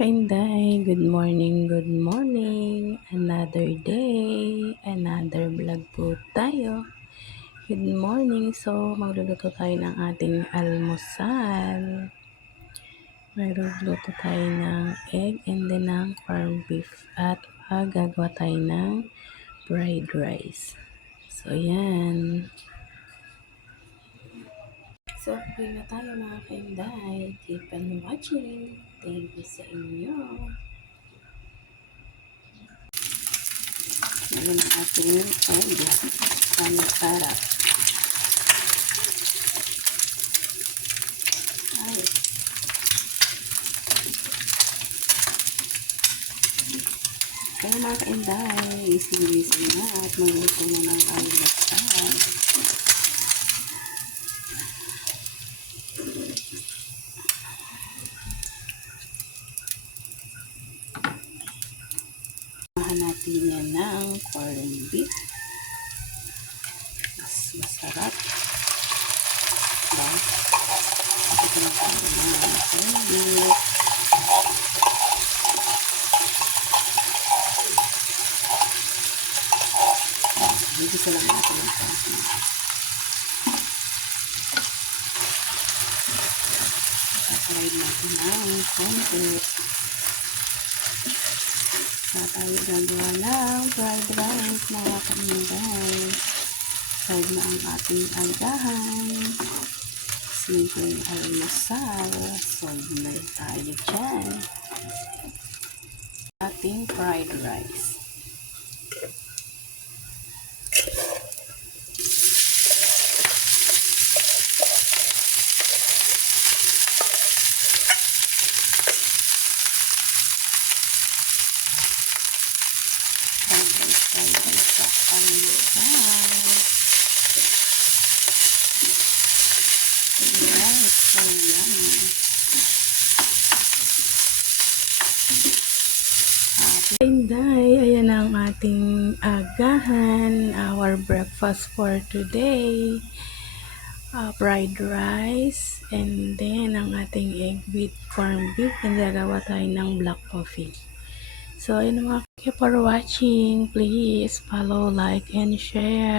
Kainday, good morning, good morning. Another day, another vlog po tayo. Good morning. So, magluluto tayo ng ating almusal. Magluluto tayo ng egg and then ng corned beef. At gagawa tayo ng fried rice. So, yan. So, okay na tayo mga kainday. Keep on watching. Thank you sa inyo. Ngayon ang ating egg. Sarap. Ay. Kaya mga kainday, isin na at magluto na ng almusal. Samahan natin yan ng corned beef. Mas masarap. Diba? Ito na tayo ng corned beef. Gigisa lang natin yung corned beef. Sasalayid natin ng konti. Na tayo gagawa ng fried rice mga kainday. Side na ang ating agahan. Simpleng almusal. Solve na tayo dyan. Ating fried rice. Fried rice sa almusal. Alright, so yummy. Inday, ayan ang ating agahan, our breakfast for today. Fried rice, and then ang ating egg with corned beef, and gagawa tayo ng black coffee. So, ayun mga, thank you for watching. Please follow, like, and share.